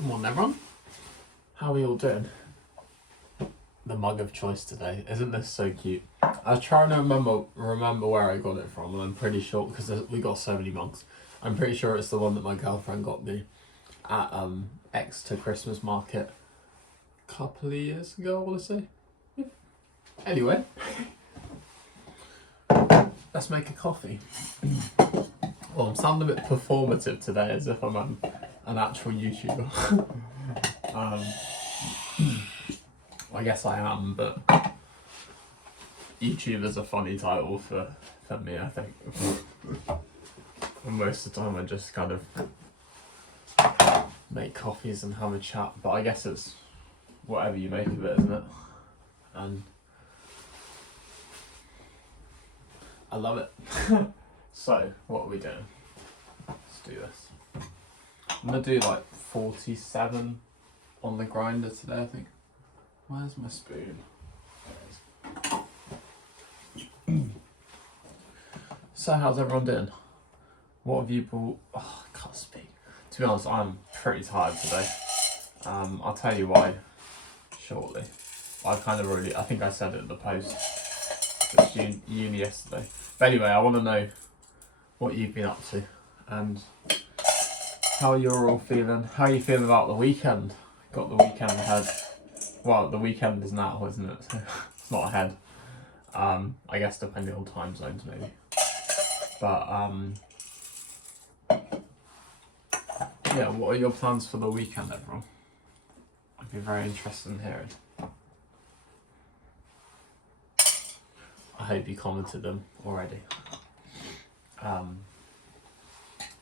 Good morning, everyone. How are we all doing? The mug of choice today. Isn't this so cute? I was trying to remember where I got it from, and I'm pretty sure, because we got so many mugs, I'm pretty sure it's the one that my girlfriend got me at Exeter Christmas market a couple of years ago, I want to say. Yeah. Anyway, let's make a coffee. Well, I'm sounding a bit performative today, as if I'm an actual YouTuber. I guess I am, but YouTuber's a funny title for me, I think. And most of the time I just kind of make coffees and have a chat, but I guess it's whatever you make of it, isn't it? And I love it. So, what are we doing? Let's do this. I'm gonna do like 47 on the grinder today, I think. Where's my spoon? There it is. So, how's everyone doing? What have you bought? Oh, I can't speak. To be honest, I'm pretty tired today. I'll tell you why shortly. I think I said it in the post. It's uni yesterday. But anyway, I want to know what you've been up to and how you're all feeling. How are you feeling about the weekend? Got the weekend ahead. Well, the weekend is now, isn't it? So it's not ahead. I guess depending on time zones maybe. But yeah, what are your plans for the weekend, everyone? I'd be very interested in hearing. I hope you commented them already.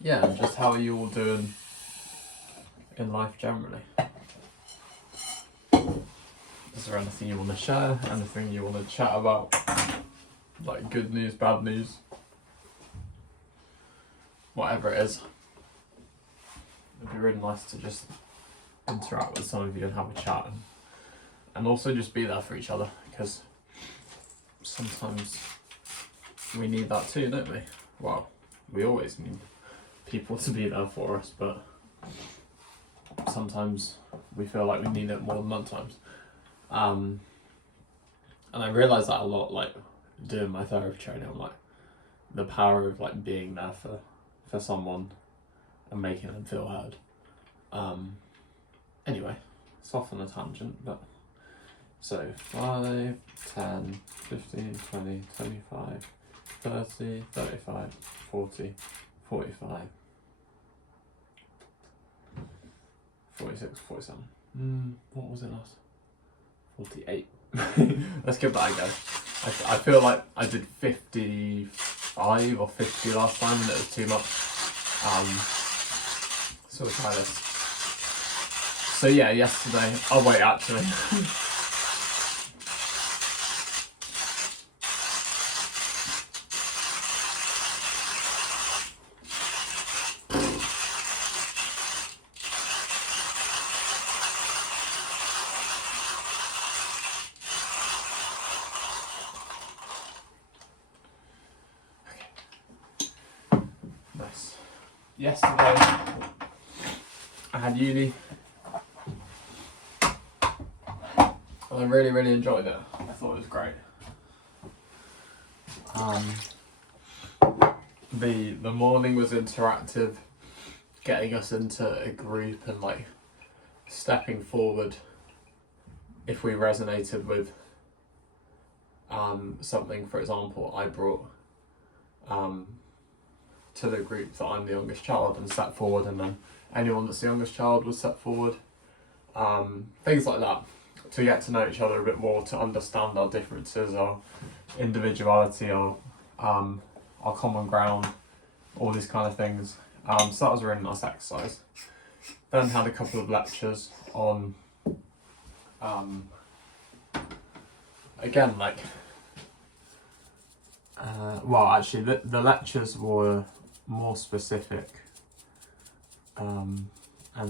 Yeah, and just how are you all doing in life generally? Is there anything you want to share? Anything you want to chat about? Like good news, bad news? Whatever it is. It'd be really nice to just interact with some of you and have a chat. And also just be there for each other, because sometimes we need that too, don't we? Well, we always need people to be there for us, but sometimes we feel like we need it more than other times. And I realise that a lot, like doing my therapy training. I'm like, the power of like being there for someone and making them feel heard. Anyway, it's off on a tangent, but so 5, 10, 15, 20, 25, 30, 35, 40, 45, 46, 47. What was it last? 48. Let's give that a go. I feel like I did 55 or 50 last time and it was too much. So we'll try this. So yeah, yesterday, oh wait, actually. Nice. Yesterday, I had uni. And I really, really enjoyed it. I thought it was great. The morning was interactive, getting us into a group and like stepping forward if we resonated with something. For example, I brought to the group that I'm the youngest child and stepped forward, and then anyone that's the youngest child was set forward. Things like that, to get to know each other a bit more, to understand our differences, our individuality, our common ground, all these kind of things. So that was a really nice exercise. Then had a couple of lectures on, again, like, well, actually, the lectures were more specific and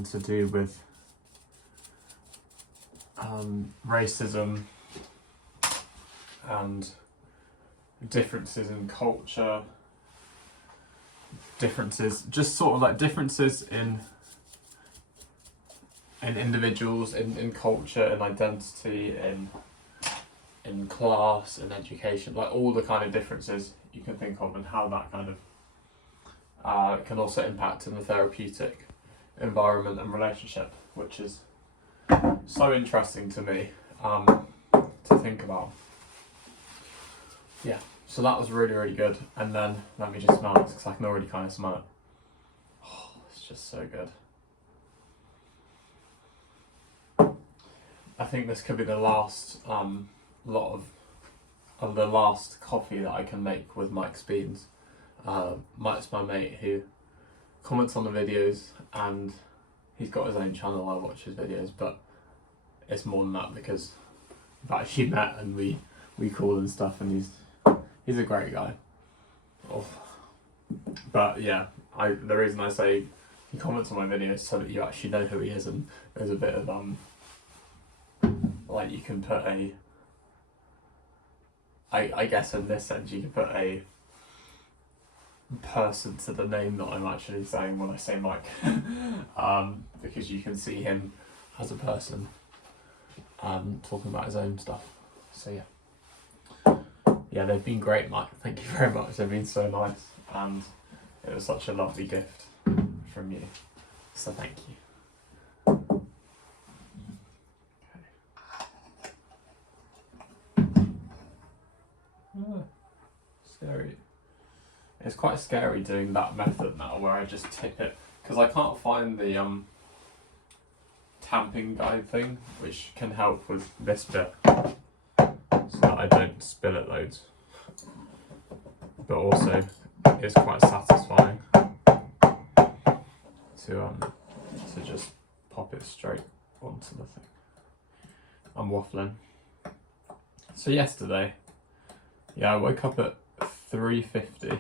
to do with racism and differences in culture, differences in in individuals, in culture, in identity, in class, in education, like all the kind of differences you can think of, and how that kind of can also impact in the therapeutic environment and relationship, which is so interesting to me to think about. Yeah, so that was really, really good. And then let me just smell it, because I can already kind of smell it. Oh, it's just so good. I think this could be the last lot of the last coffee that I can make with Mike's beans. Mike's my mate who comments on the videos, and he's got his own channel. I watch his videos, but it's more than that because we've actually met and we call and stuff, and he's a great guy. Oh. But yeah, the reason I say he comments on my videos so that you actually know who he is, and there's a bit of like you can put I guess in this sense you can put a person to the name that I'm actually saying when I say Mike, because you can see him as a person talking about his own stuff. So yeah, they've been great, Mike. Thank you very much. They've been so nice, and it was such a lovely gift from you. So thank you. Scary. It's quite scary doing that method now where I just tip it, because I can't find the tamping guide thing, which can help with this bit so that I don't spill it loads, but also it's quite satisfying to just pop it straight onto the thing. I'm waffling. So yesterday, I woke up at 3:50,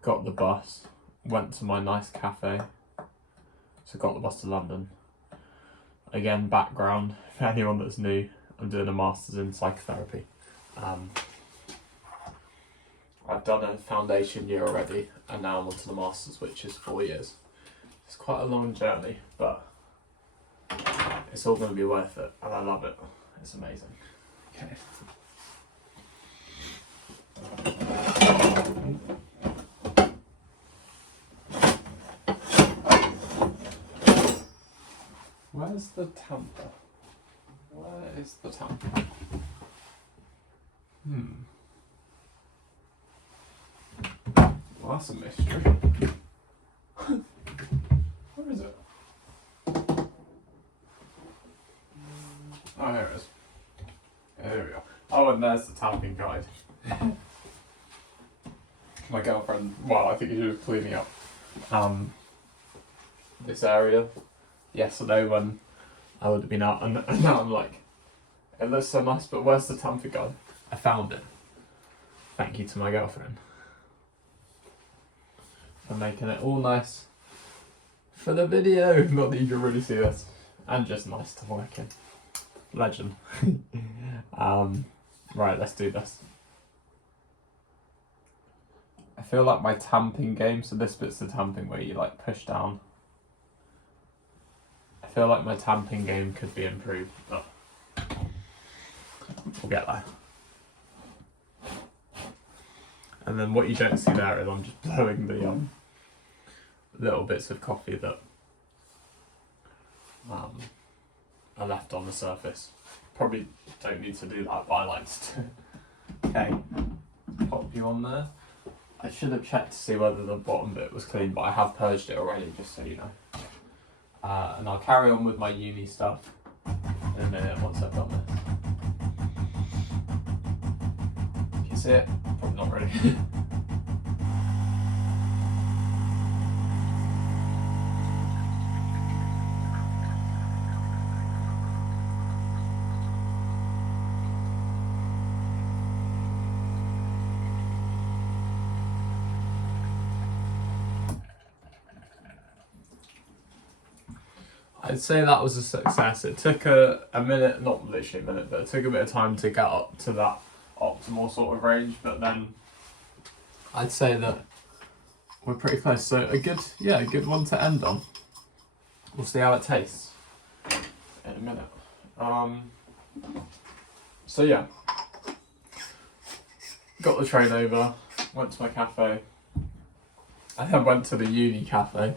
got the bus, went to my nice cafe, so got the bus to London. Again, background, for anyone that's new, I'm doing a master's in psychotherapy. I've done a foundation year already, and now I'm on to the master's, which is 4 years. It's quite a long journey, but it's all going to be worth it, and I love it. It's amazing. Okay. Where's the tamper? Where is the tamper? Well, that's a mystery. Where is it? Oh, here it is. There we go. Oh, and there's the tamping guide. My girlfriend, well, I think she was cleaning up this area yesterday when I would have been out, and now I'm like, it looks so nice, but where's the tamping guide? I found it. Thank you to my girlfriend for making it all nice for the video. Not that you can really see this, and just nice to work in. Legend. Right, let's do this. I feel like my tamping game, so this bit's the tamping where you like push down. I feel like my tamping game could be improved, but we'll get there. And then what you don't see there is I'm just blowing the little bits of coffee that are left on the surface. Probably don't need to do that, but I like to. Okay, pop you on there. I should have checked to see whether the bottom bit was clean, but I have purged it already, just so you know. And I'll carry on with my uni stuff in a minute once I've done this. Can you see it? Probably not really. I'd say that was a success. It took a minute, not literally a minute, but it took a bit of time to get up to that optimal sort of range, but then I'd say that we're pretty close. So a good one to end on. we'll see how it tastes in a minute. So yeah, got the train over, went to my cafe. I then went to the uni cafe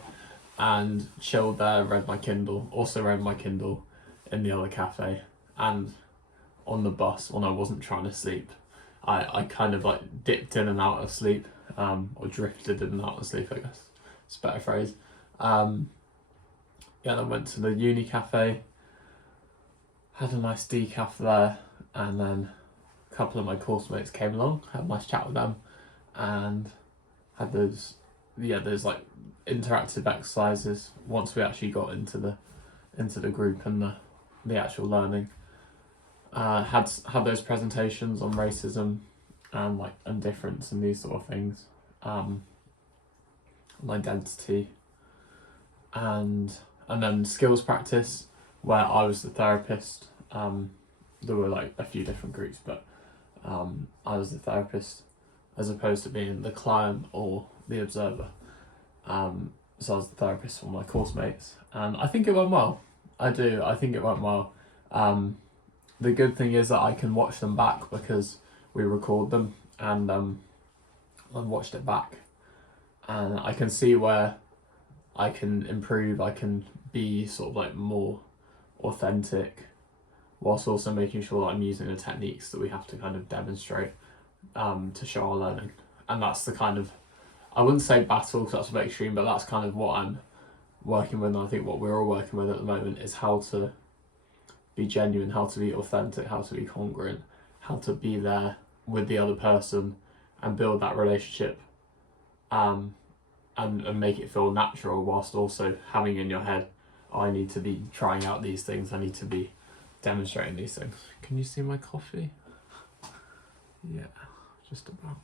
and chilled there, read my Kindle. Also read my Kindle in the other cafe, and on the bus when I wasn't trying to sleep, I kind of like dipped in and out of sleep, or drifted in and out of sleep, I guess it's a better phrase. Yeah, then went to the uni cafe, had a nice decaf there, and then a couple of my course mates came along, had a nice chat with them, and had those like interactive exercises once we actually got into the group and the actual learning. Had those presentations on racism and difference and these sort of things, and identity, and then skills practice where I was the therapist. There were like a few different groups, but I was the therapist as opposed to being the client or the observer. So I was the therapist for my course mates, and I think it went well. I think it went well. The good thing is that I can watch them back because we record them, and I watched it back, and I can see where I can improve. I can be sort of like more authentic, whilst also making sure that I'm using the techniques that we have to kind of demonstrate to show our learning. And that's the kind of, I wouldn't say battle because that's a bit extreme, but that's kind of what I'm working with, and I think what we're all working with at the moment is how to be genuine, how to be authentic, how to be congruent, how to be there with the other person and build that relationship, and make it feel natural, whilst also having in your head, I need to be trying out these things, I need to be demonstrating these things. Can you see my coffee? Yeah, just about.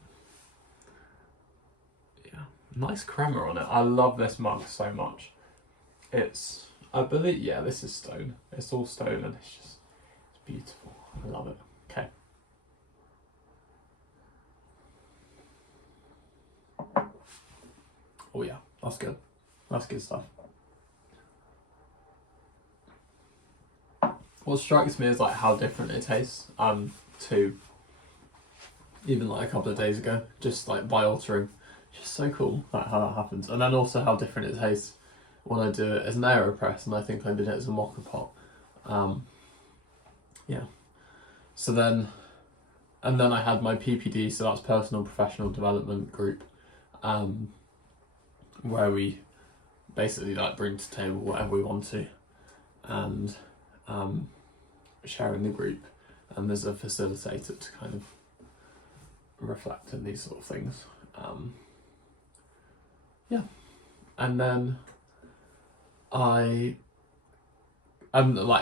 Yeah, nice crema on it. I love this mug so much. It's, I believe, yeah, this is stone. It's all stone and it's beautiful. I love it. Okay. Oh yeah, that's good. That's good stuff. What strikes me is like how different it tastes to even like a couple of days ago, just like by altering. It's just so cool like how that happens. And then also how different it tastes when I do it as an AeroPress, and I think I did it as a mocha pot. Yeah. So then, and then I had my PPD, so that's personal professional development group, where we basically like bring to the table whatever we want to, and share in the group, and there's a facilitator to kind of reflect on these sort of things. Yeah, and then like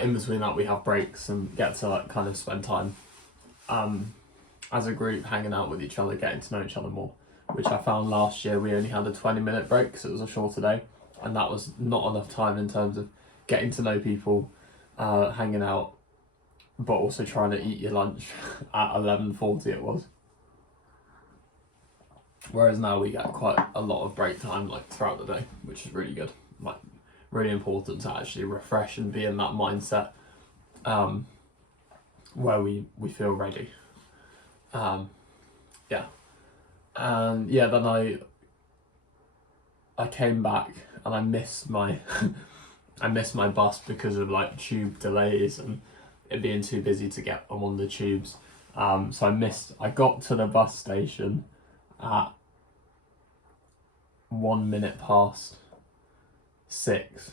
in between that we have breaks and get to like kind of spend time as a group hanging out with each other, getting to know each other more, which I found last year we only had a 20-minute break because it was a shorter day, and that was not enough time in terms of getting to know people, hanging out, but also trying to eat your lunch at 11:40 it was. Whereas now we get quite a lot of break time like throughout the day, which is really good. Like really important to actually refresh and be in that mindset where we feel ready. Yeah. And yeah, then I came back and I missed my I missed my bus because of like tube delays and it being too busy to get on one of the tubes. So I got to the bus station at 1 minute past 6.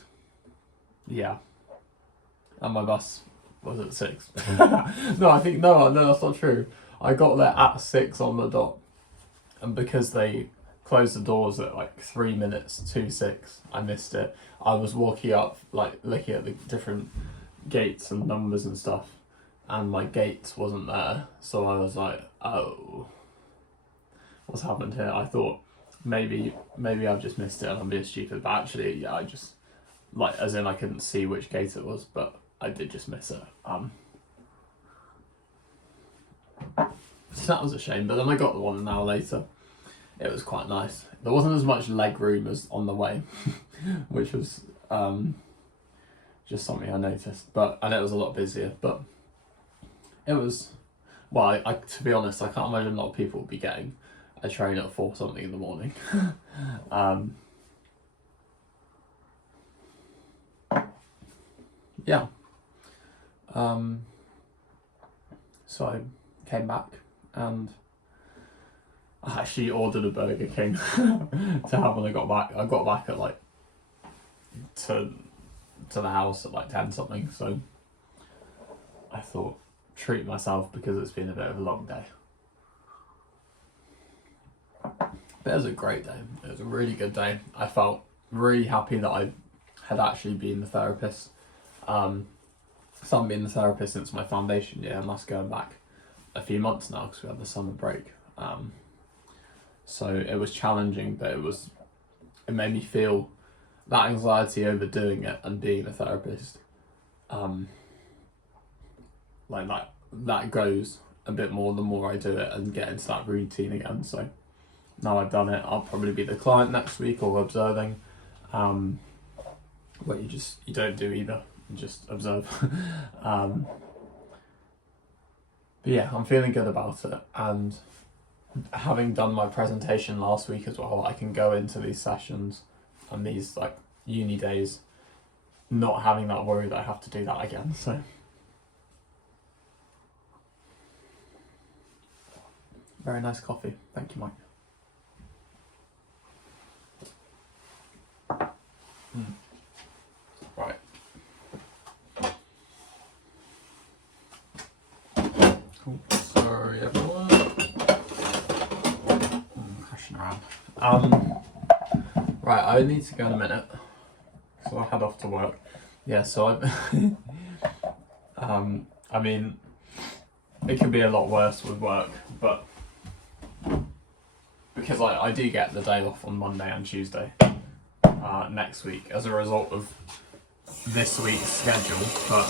Yeah. And my bus was at 6. No, that's not true. I got there at 6 on the dot. And because they closed the doors at like 3 minutes to 6, I missed it. I was walking up, like looking at the different gates and numbers and stuff, and my gate wasn't there. So I was like, oh, what's happened here? I thought maybe I've just missed it and I'm being stupid, but actually, yeah, I just, like, as in I couldn't see which gate it was, but I did just miss it. So that was a shame, but then I got the one an hour later. It was quite nice. There wasn't as much leg room as on the way, which was Just something I noticed, and it was a lot busier, but it was, well, I to be honest, I can't imagine a lot of people would be getting a train at 4 something in the morning. Yeah. So I came back and I actually ordered a Burger King to have when I got back. I got back at like to the house at like 10 something, so I thought treat myself because it's been a bit of a long day. But it was a great day. It was a really good day. I felt really happy that I had actually been the therapist. So I haven't been the therapist since my foundation year, and that's going back a few months now because we had the summer break. So it was challenging, but it made me feel that anxiety over doing it and being a therapist. Like that goes a bit more the more I do it and get into that routine again. So now I've done it, I'll probably be the client next week or observing. Where you don't do either, you just observe. But yeah, I'm feeling good about it, and having done my presentation last week as well, I can go into these sessions and these like uni days not having that worry that I have to do that again. So very nice coffee, thank you, Mike. Right. Cool. Sorry everyone. Crashing around. Right, I need to go in a minute, so I'll head off to work. Yeah, so I mean, it could be a lot worse with work, but because I do get the day off on Monday and Tuesday next week as a result of this week's schedule, but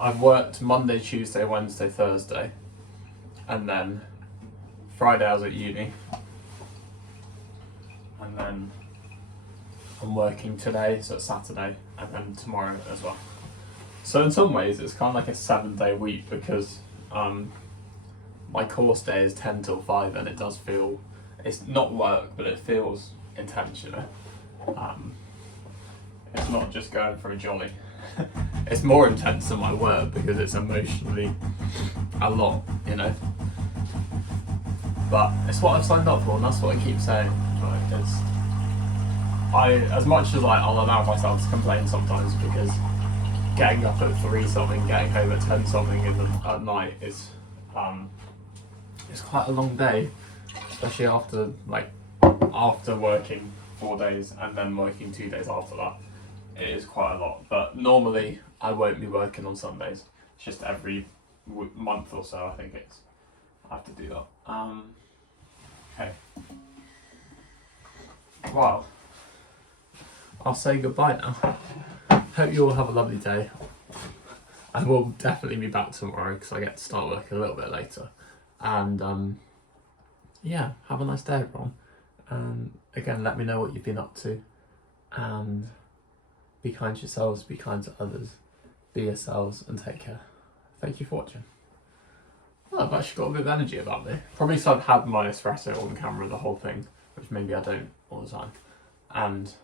I've worked Monday, Tuesday, Wednesday, Thursday, and then Friday I was at uni, and then I'm working today, so it's Saturday, and then tomorrow as well. So in some ways it's kind of like a 7-day week because my course day is 10 till 5 and it does feel, it's not work, but it feels intense, you know. It's not just going for a jolly. It's more intense than my work because it's emotionally a lot, you know. But it's what I've signed up for, and that's what I keep saying. Like, as much as like I'll allow myself to complain sometimes because getting up at 3 something, getting home at 10 something at night is it's quite a long day, especially after working 4 days and then working 2 days after that. It is quite a lot, but normally I won't be working on Sundays. It's just every month or so I have to do that. Okay. Well, I'll say goodbye now. Hope you all have a lovely day. I will definitely be back tomorrow because I get to start work a little bit later. And yeah, have a nice day everyone. And again, let me know what you've been up to. And be kind to yourselves, be kind to others, be yourselves, and take care. Thank you for watching. Well, I've actually got a bit of energy about me. Probably because I've had my espresso on camera the whole thing, which maybe I don't all the time. And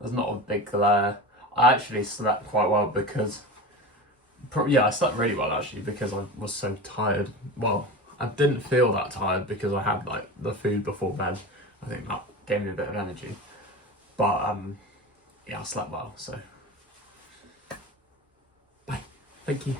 there's not a big glare. I actually slept quite well because, I slept really well actually because I was so tired. Well, I didn't feel that tired because I had like the food before bed. I think that gave me a bit of energy. But yeah, I slept well, so bye. Thank you.